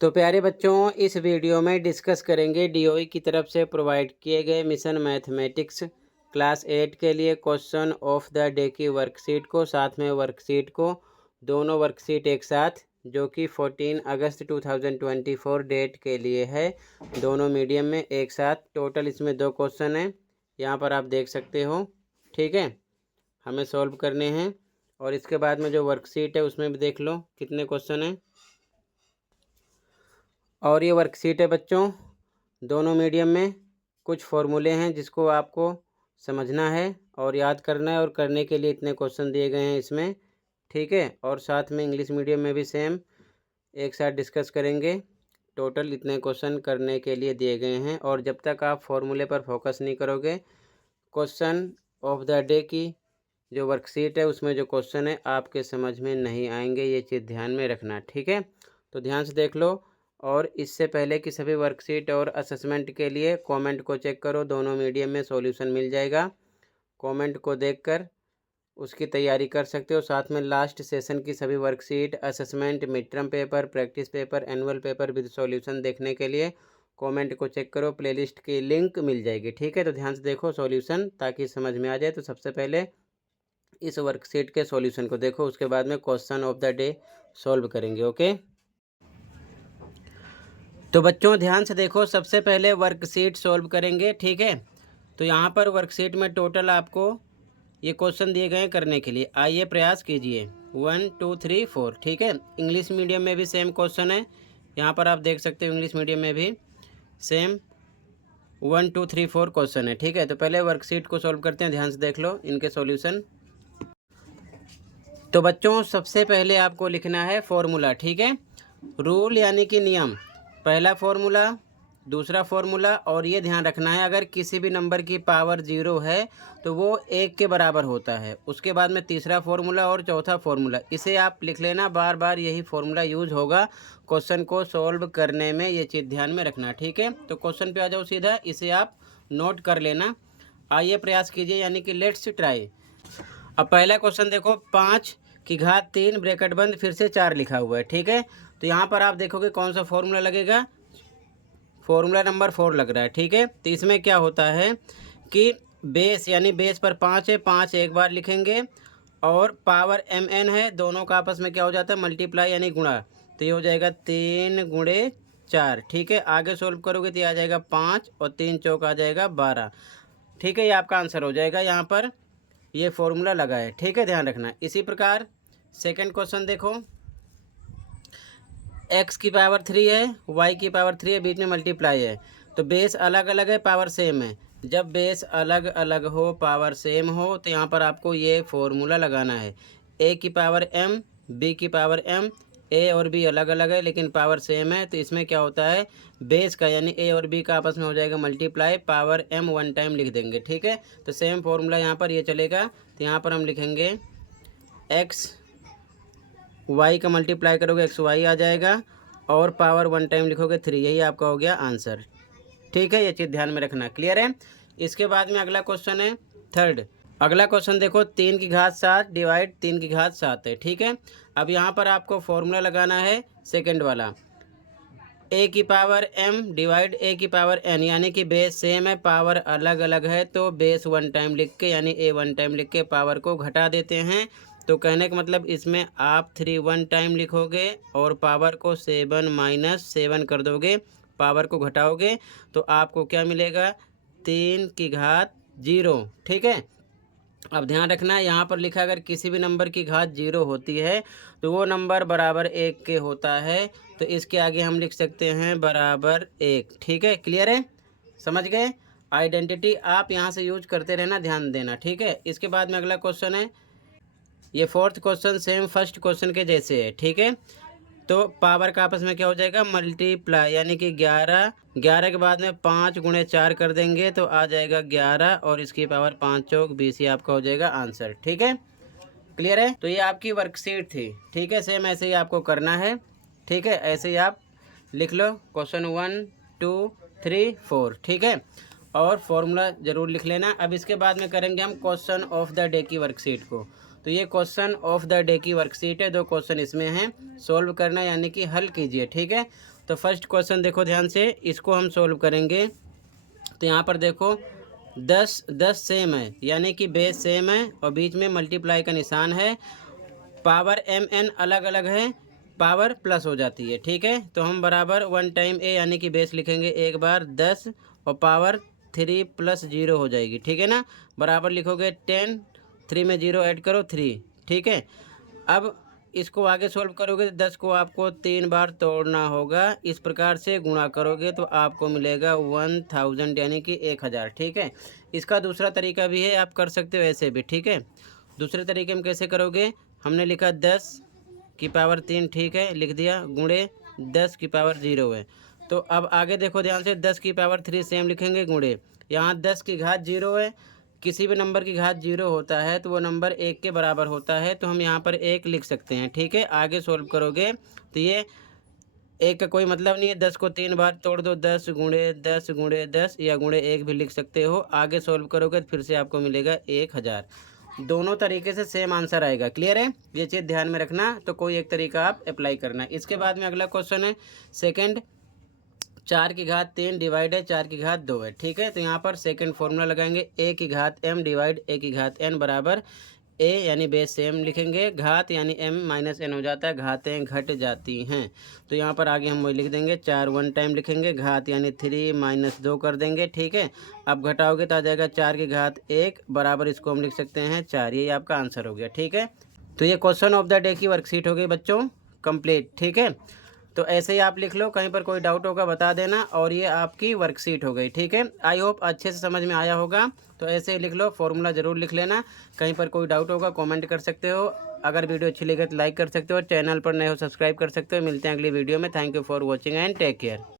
तो प्यारे बच्चों, इस वीडियो में डिस्कस करेंगे डीओई की तरफ से प्रोवाइड किए गए मिशन मैथमेटिक्स क्लास 8 के लिए क्वेश्चन ऑफ द डे की वर्कशीट को, साथ में वर्कशीट को, दोनों वर्कशीट एक साथ, जो कि 14 अगस्त 2024 डेट के लिए है, दोनों मीडियम में एक साथ। टोटल इसमें 2 क्वेश्चन हैं, यहाँ पर आप देख सकते हो। ठीक है, हमें सॉल्व करने हैं। और इसके बाद में जो वर्कशीट है उसमें भी देख लो कितने क्वेश्चन हैं। और ये वर्कशीट है बच्चों, दोनों मीडियम में। कुछ फॉर्मूले हैं जिसको आपको समझना है और याद करना है, और करने के लिए इतने क्वेश्चन दिए गए हैं इसमें। ठीक है, और साथ में इंग्लिश मीडियम में भी सेम एक साथ डिस्कस करेंगे। टोटल इतने क्वेश्चन करने के लिए दिए गए हैं, और जब तक आप फॉर्मूले पर फोकस नहीं करोगे, क्वेश्चन ऑफ द डे की जो वर्कशीट है उसमें जो क्वेश्चन है आपके समझ में नहीं आएंगे। ये चीज़ ध्यान में रखना। ठीक है, तो ध्यान से देख लो। और इससे पहले कि सभी वर्कशीट और असेसमेंट के लिए कमेंट को चेक करो, दोनों मीडियम में सॉल्यूशन मिल जाएगा। कमेंट को देखकर उसकी तैयारी कर सकते हो। साथ में लास्ट सेशन की सभी worksheet, assessment, mid term paper, practice paper, annual paper with solution देखने के लिए कमेंट को चेक करो, प्लेलिस्ट की लिंक मिल जाएगी। ठीक है, तो ध्यान से देखो सॉल्यूशन ताकि समझ में आ जाए। तो सबसे पहले इस वर्कशीट के सॉल्यूशन को देखो, उसके बाद में question of the day solve करेंगे। ओके, तो बच्चों ध्यान से देखो, सबसे पहले वर्कशीट सॉल्व करेंगे। ठीक है, तो यहाँ पर वर्कशीट में टोटल आपको ये क्वेश्चन दिए गए हैं करने के लिए। आइए प्रयास कीजिए। 1 2 3 4। ठीक है, इंग्लिश मीडियम में भी सेम क्वेश्चन है, यहाँ पर आप देख सकते हो। इंग्लिश मीडियम में भी सेम 1 2 3 4 क्वेश्चन है। ठीक है, तो पहले वर्कशीट को सॉल्व करते हैं। ध्यान से देख लो इनके सॉल्यूशन। तो बच्चों सबसे पहले आपको लिखना है फॉर्मूला। ठीक है, रूल यानी कि नियम। पहला फॉर्मूला, दूसरा फॉर्मूला, और ये ध्यान रखना है अगर किसी भी नंबर की पावर 0 है तो वो 1 के बराबर होता है। उसके बाद में तीसरा फॉर्मूला और चौथा फॉर्मूला, इसे आप लिख लेना, बार बार यही फॉर्मूला यूज होगा क्वेश्चन को सॉल्व करने में। ये चीज़ ध्यान में रखना। ठीक है, तो क्वेश्चन पे आ जाओ सीधा, इसे आप नोट कर लेना। आइए प्रयास कीजिए, यानी कि लेट्स ट्राई। अब पहला क्वेश्चन देखो, 5 की घात 3 ब्रैकेट बंद फिर से 4 लिखा हुआ है। ठीक है, तो यहाँ पर आप देखोगे कौन सा फॉर्मूला लगेगा, फॉर्मूला नंबर 4 लग रहा है। ठीक है, तो इसमें क्या होता है कि बेस यानी बेस पर 5 है, 5 एक बार लिखेंगे, और पावर mn है, दोनों का आपस में क्या हो जाता है, मल्टीप्लाई यानी गुणा। तो ये हो जाएगा 3 गुणे 4। ठीक है, आगे सोल्व करोगे तो ये आ जाएगा 5 और 3 चौक आ जाएगा 12। ठीक है, ये आपका आंसर हो जाएगा। यहाँ पर ये फॉर्मूला लगा है। ठीक है, ध्यान रखना। इसी प्रकार सेकंड क्वेश्चन देखो, x की पावर 3 है, y की पावर 3 है, बीच में मल्टीप्लाई है, तो बेस अलग अलग है, पावर सेम है। जब बेस अलग अलग हो, पावर सेम हो, तो यहाँ पर आपको ये फॉर्मूला लगाना है। a की पावर m, b की पावर m, a और b अलग अलग है लेकिन पावर सेम है, तो इसमें क्या होता है, बेस का यानी a और b का आपस में हो जाएगा multiply, power m one time लिख देंगे। ठीक है, तो सेम फॉर्मूला यहाँ पर ये चलेगा। तो यहाँ पर हम लिखेंगे x y का मल्टीप्लाई करोगे एक्स वाई आ जाएगा, और पावर वन टाइम लिखोगे 3, यही आपका हो गया आंसर। ठीक है, ये चीज़ ध्यान में रखना। क्लियर है। इसके बाद में अगला क्वेश्चन है थर्ड। अगला क्वेश्चन देखो, 3 की घात 7 डिवाइड 3 की घात 7 है। ठीक है, अब यहाँ पर आपको फॉर्मूला लगाना है सेकेंड वाला, a की पावर m डिवाइड a की पावर n, यानी कि बेस सेम है, पावर अलग अलग है, तो बेस वन टाइम लिख के यानी a वन टाइम लिख के पावर को घटा देते हैं। तो कहने का मतलब इसमें आप 3 वन टाइम लिखोगे और पावर को 7 माइनस 7 कर दोगे, पावर को घटाओगे, तो आपको क्या मिलेगा, 3 की घात 0। ठीक है, अब ध्यान रखना है यहाँ पर लिखा, अगर किसी भी नंबर की घात 0 होती है तो वो नंबर बराबर 1 के होता है, तो इसके आगे हम लिख सकते हैं बराबर 1। ठीक है, क्लियर है, समझ गए। आइडेंटिटी आप यहाँ से यूज करते रहना, ध्यान देना। ठीक है, इसके बाद में अगला क्वेश्चन है, ये fourth question same first question के जैसे है। ठीक है, तो पावर का आपस में क्या हो जाएगा, मल्टीप्लाई, यानी कि 11 के बाद में 5 गुणे 4 कर देंगे तो आ जाएगा 11, और इसकी पावर 5 चौक 20, आपका हो जाएगा आंसर। ठीक है, क्लियर है। तो ये आपकी वर्कशीट थी। ठीक है, सेम ऐसे ही आपको करना है। ठीक है, ऐसे ही आप लिख लो क्वेश्चन 1 2 3 4। ठीक है, और फॉर्मूला ज़रूर लिख लेना। अब इसके बाद में करेंगे हम क्वेश्चन ऑफ द डे की वर्कशीट को। तो ये क्वेश्चन ऑफ द डे की वर्कशीट है, 2 क्वेश्चन इसमें हैं, सोल्व करना यानी कि हल कीजिए, ठीक है। तो फर्स्ट क्वेश्चन देखो ध्यान से, इसको हम सोल्व करेंगे। तो यहाँ पर देखो 10 सेम है यानी कि बेस सेम है और बीच में मल्टीप्लाई का निशान है। पावर mn अलग अलग है, पावर प्लस हो जाती है, ठीक है। तो हम बराबर 1 टाइम a यानी कि बेस लिखेंगे एक बार 10 और पावर 3 + 0 हो जाएगी, ठीक है ना। बराबर लिखोगे 10, 3 में 0 ऐड करो 3, ठीक है। अब इसको आगे सोल्व करोगे तो 10 को आपको 3 बार तोड़ना होगा, इस प्रकार से गुणा करोगे तो आपको मिलेगा 1000 यानी कि 1000, ठीक है। इसका दूसरा तरीका भी है, आप कर सकते हो ऐसे भी, ठीक है। दूसरे तरीके में कैसे करोगे, हमने लिखा 10 की पावर 3, ठीक है, लिख दिया, गुणे 10 की पावर 0 है। तो अब आगे देखो ध्यान से, 10 की पावर 3 सेम लिखेंगे, गुणे यहाँ 10 की घात 0 है, किसी भी नंबर की घात 0 होता है तो वो नंबर 1 के बराबर होता है, तो हम यहाँ पर 1 लिख सकते हैं, ठीक है। आगे सोल्व करोगे तो ये 1 का कोई मतलब नहीं है, 10 को 3 बार तोड़ दो, 10 गुणे 10 गुणे 10 या गुणे 1 भी लिख सकते हो। आगे सोल्व करोगे तो फिर से आपको मिलेगा 1000। दोनों तरीके से सेम आंसर आएगा, क्लियर है, ये चीज़ ध्यान में रखना। तो कोई एक तरीका आप अप्लाई करना। इसके बाद में अगला क्वेश्चन है सेकंड, 4 की घात 3 डिवाइड है 4 की घात 2 है, ठीक है। तो यहाँ पर सेकंड फॉर्मूला लगाएंगे, a की घात m डिवाइड a की घात n बराबर a यानी बेस सेम लिखेंगे, घात यानी m माइनस n हो जाता है, घातें घट जाती हैं। तो यहाँ पर आगे हम वही लिख देंगे, 4 1 टाइम लिखेंगे, घात यानी 3 - 2 कर देंगे, ठीक है। अब घटाओगे तो आ जाएगा 4 की घात 1 बराबर, इसको हम लिख सकते हैं 4, ये आपका आंसर हो गया, ठीक है। तो ये क्वेश्चन ऑफ द डे की वर्कशीट हो गई बच्चों कंप्लीट, ठीक है। तो ऐसे ही आप लिख लो, कहीं पर कोई डाउट होगा बता देना। और ये आपकी वर्कशीट हो गई, ठीक है। आई होप अच्छे से समझ में आया होगा। तो ऐसे ही लिख लो, फॉर्मूला ज़रूर लिख लेना। कहीं पर कोई डाउट होगा कमेंट कर सकते हो। अगर वीडियो अच्छी लगे तो लाइक कर सकते हो, चैनल पर नए हो सब्सक्राइब कर सकते हो। मिलते हैं अगली वीडियो में। Thank you for watching and take care.